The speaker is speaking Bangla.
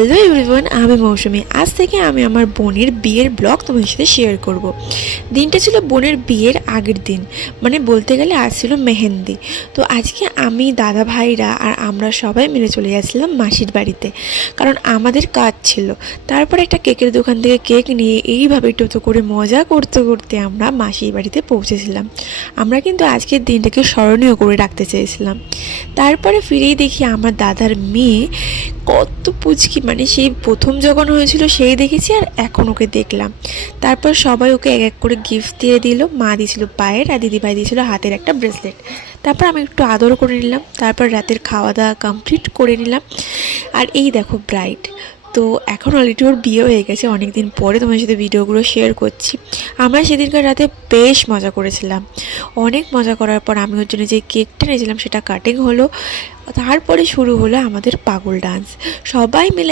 হ্যালো এভরিওয়ান, আমি মৌসুমি। আজ থেকে আমি আমার বোনের বিয়ের ব্লগ তোমাদের সাথে শেয়ার করব। দিনটা ছিল বোনের বিয়ের আগের দিন, মানে বলতে গেলে আজ ছিল মেহেন্দি। তো আজকে আমি, দাদা ভাইরা আর আমরা সবাই মিলে চলে যাচ্ছিলাম মাসির বাড়িতে, কারণ আমাদের কাজ ছিল। তারপরে একটা কেকের দোকান থেকে কেক নিয়ে এইভাবে টোটো করে মজা করতে করতে আমরা মাসির বাড়িতে পৌঁছেছিলাম। আমরা কিন্তু আজকের দিনটাকে স্মরণীয় করে রাখতে চেয়েছিলাম। তারপরে ফিরেই দেখি আমার দাদার মেয়ে কত পুচকি, মানে সেই প্রথম যখন হয়েছিল সেই দেখেছি আর এখন ওকে দেখলাম। তারপর সবাই ওকে এক এক করে গিফট দিয়ে দিল। মা দিয়েছিল পায়ের আর দিদিভাই দিয়েছিল হাতের একটা ব্রেসলেট। তারপর আমি একটু আদর করে নিলাম। তারপর রাতের খাওয়া দাওয়া কমপ্লিট করে নিলাম। আর এই দেখো ব্রাইড। তো এখন অলরেডি ওর বিয়ে হয়ে গেছে, অনেক দিন পরে তোমার সাথে ভিডিওগুলো শেয়ার করছি। আমরা সেদিনকার রাতে বেশ মজা করেছিলাম। অনেক মজা করার পর আমি ওর জন্য যে কেকটা নিয়েছিলাম সেটা কাটিং হলো। তারপরে শুরু হলো আমাদের পাগল ডান্স। সবাই মিলে